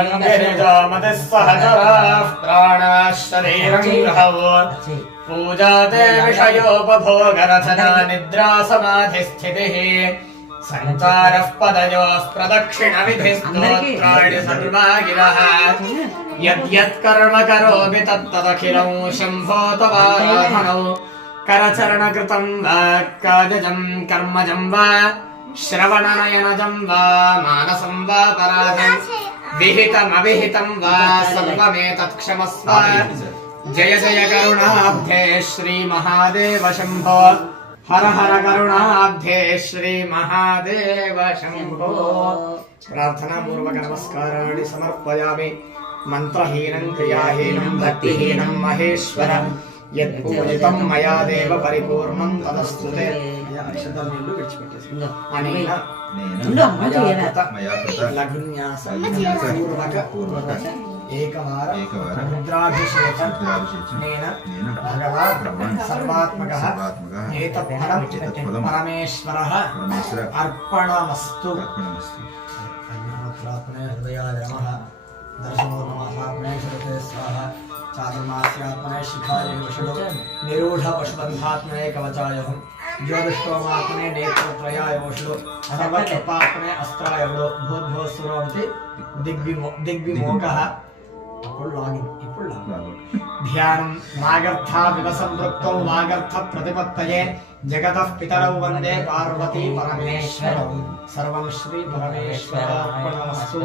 आत्मात्मनिजामतिः सहचराः प्राणाः शरीरं गृहवो पूजाते विषयोपभोगरचना निद्रा समाधिस्थितिः सञ्चारः पदयोः प्रदक्षिणविधिस्तोत्राणि सर्वा गिरः यद्यत् कर्म करोमि तत्तदखिलं शम्भो तवाराधनौ करचरणकृतं वा काजजं कर्मजं वा श्रवणनयनजं वा मानसं वा पराजं विहितमविहितं वा सर्वमेतत् क्षमस्व जय जय करुणाब्धे श्री महादेव शम्भो हर हर करुणाब्धे श्री महादेव शम्भो प्रार्थना पूर्वक नमस्काराणि समर्पयामि मंत्रहीनं क्रियाहीनं भक्तिहीनं महेश्वर यत्पूजितं मया देव परिपूर्णं तदस्तु ते अक्षतल नील्लु विडिचिपेट्टेसि अनेन लघुन्यासं पूर्वक एकवार रुद्राभिषेकेन भगवान् सर्वात्मकः एतत्फलं परमेश्वरः अर्पणमस्तु अग्निहोत्रात्मने हृदयाय नमः दर्शनोन्मासात्मने श्रुते स्वाहा चातुर्मास्यात्मने शिखाय वषडो निरूढ पशुबन्धात्मने कवचाय ज्योतिष्टोमात्मने नेत्रत्रयाय वषडो सर्वकपात्मने अस्त्राय वडो भूद्भुवस्सुरोन्ति दिग्विमोकः ध्यानं नागर्था विवसंवृत्तौ वागर्थ प्रतिपत्तये जगतः पितरौ वन्दे पार्वती परमेश्वरौ सर्वं श्री परमेश्वरार्पणमस्तु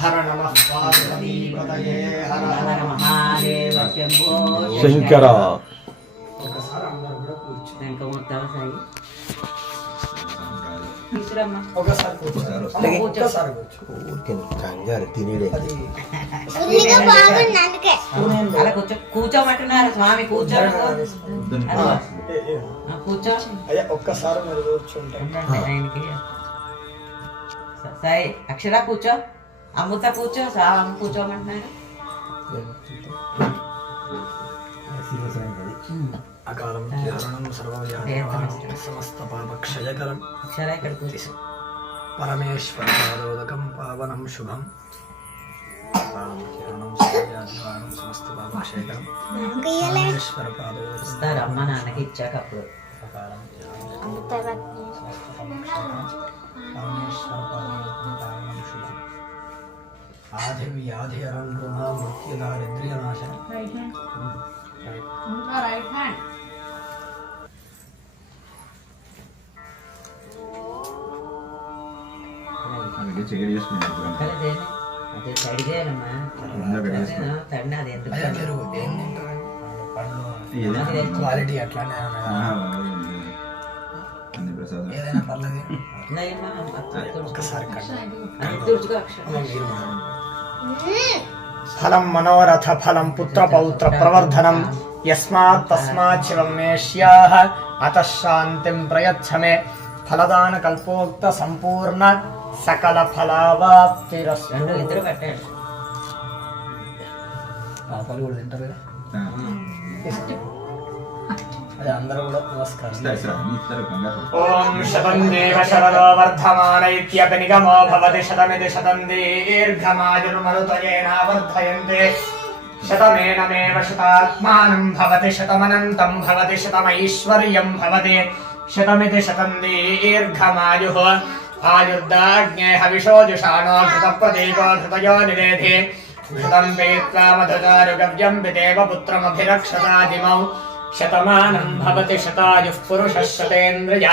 हर नमः पार्वतीपतये हर हर महादेव శంకర ఒకసారి అందరూ కూడా కూర్చోండి ఇంకా మొత్తం సాయి ఒకసారి కూర్చో కంగారు తినేడే అది అలా కూర్చోమంటున్నారు స్వామి కూర్చో కూర్చో అయ్యా ఒక్కసారి మీరు కూర్చుంటారు ఆయనకి సాయి అక్షర కూర్చో అమృత కూర్చో అమ్మ కూర్చోమంటున్నారు అకాలం ధ్యానం సర్వవ్యాధి సమస్త పాపక్షయకరం చాలా ఇక్కడ కూర్చో. పరమేశ్వర పాదోదకం పావనం శుభం అకాలం ధ్యానం సర్వవ్యాధి సమస్త పాపక్షయకరం పరమేశ్వర పాదోదకం ఇస్తారు అమ్మ నాన్నకి ఇచ్చాక అప్పుడు. అకాలం ధ్యానం పరమేశ్వర పాదోదకం పావనం శుభం ఆది వ్యాధి అరంభ మృత్యు దారిద్ర్య నాశనం రైట్ హ్యాండ్ అందుకే చెయ్యి చేసుకున్నాను అదే అదే సైడ్ చేయాలమ్మా. తండ్రి అది ఎందుకు అయ్యా మీరు ఏం తింటారండి పండ్లు క్వాలిటీ అట్లానే అన్ని ప్రసాదం ఏదైనా పర్లేదు ఉన్నాయమ్మా, ఒక్కసారి కట్ అది తుడుచుకో అక్షరం. మీరు ఫలం మనోరథ ఫలం పుత్ర పౌత్ర ప్రవర్ధనం యస్మాత్ తస్మాత్ శివం మే శ్యాః అతః శాంతిం ప్రయచ్చ మే ఫలదాన కల్పోక్త సంపూర్ణ సకల ఫలావాప్తిరస్తు. రెండు ఇద్దరు పెట్టాడు. పాపాలు కూడా తింటారు కదా అదే అందరూ కూడా నమస్కారం ఇస్తారు కంగారు ఓం శతం దేవ శరదో వర్ధమాన ఇత్యపి నిగమో భవతి శతమితి శతం దీర్ఘమాయుర్మరుతయేనావర్ధయంతే శతమేనమేవ శతాత్మానం భవతి శతమనంతం భవతి శతమైశ్వర్యం భవతి శతమితి శతం దీర్ఘమాయుః ఆయుర్దాజ్ఞే హవిషో జుషాణో ఘృతప్రదీపో ఘృతయో నిరేధి ఘృతం పీత్వా మధుచారుగవ్యం పిదేవ పుత్రమభిరక్షతాదిమౌ శతమానం భవతి శతాయుః పురుషः శతేంద్రియ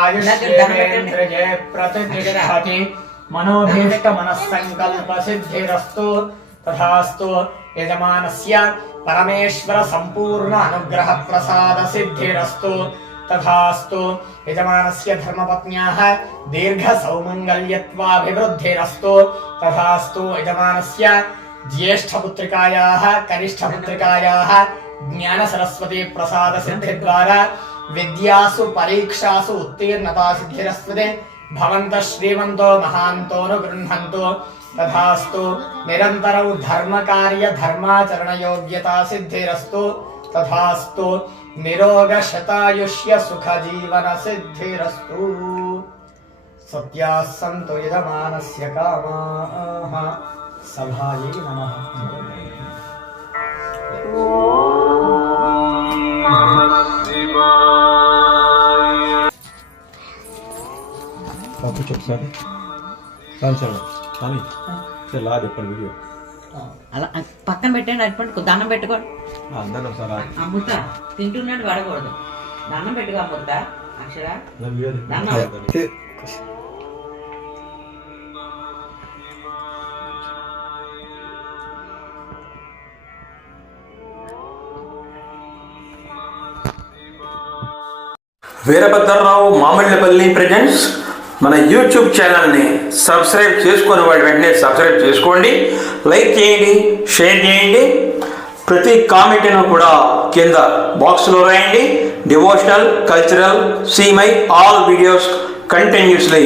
ఆయుష్యేంద్రియే ప్రతిష్టతి మనోభీష్ట మనస్సంకల్ప సిద్ధిరస్తు తథాస్తు యజమానస్య పరమేశ్వర సంపూర్ణ అనుగ్రహ ప్రసాద సిద్ధిరస్తు తథాస్తు యజమానస్య ధర్మపత్న్యాః దీర్ఘ సౌమంగళ్యత్వాభివృద్ధిరస్తు తథాస్తు యజమానస్య జ్యేష్ఠపుత్రికాయాः కనిష్ఠపుత్రికాయాः జ్ఞాన సరస్వతి ప్రసాద సిద్ధి ద్వారా విద్యాసు పరీక్షాసు ఉత్తీర్ణతా సిద్ధిరస్వతే భవంతః శ్రీమంతో మహాంతోను గృహంతు తథాస్తు నిరంతరౌ ధర్మకార్య ధర్మాచరణ యోగ్యతా సిద్ధిరస్తు తథాస్తు నిరోగ శతాయుష్య సుఖ జీవన సిద్ధిరస్తు. సత్యాః సంతు యజమానస్య కామాః సభాయై నమః. పంపించు ఒకసారి రాను సార్ స్వామి సార్ లా చెప్పండి వీడియో అలా పక్కన పెట్టండి. అటువంటి దండం పెట్టుకోండి. అందరూ ఒకసారి అమ్ముత తింటున్నాడు పడకూడదు. దండం పెట్టుకో అమ్ముత అక్షర వీడియో దండం. వీరభద్రరావు మామిళ్ళపల్లి ప్రెజెంట్స్ మన యూట్యూబ్ ఛానల్ని సబ్స్క్రైబ్ చేసుకుని వాడి వెంటనే సబ్స్క్రైబ్ చేసుకోండి, లైక్ చేయండి, షేర్ చేయండి. ప్రతి కామెంట్ను కూడా కింద బాక్స్లో రాయండి. Devotional, cultural, see my all videos continuously.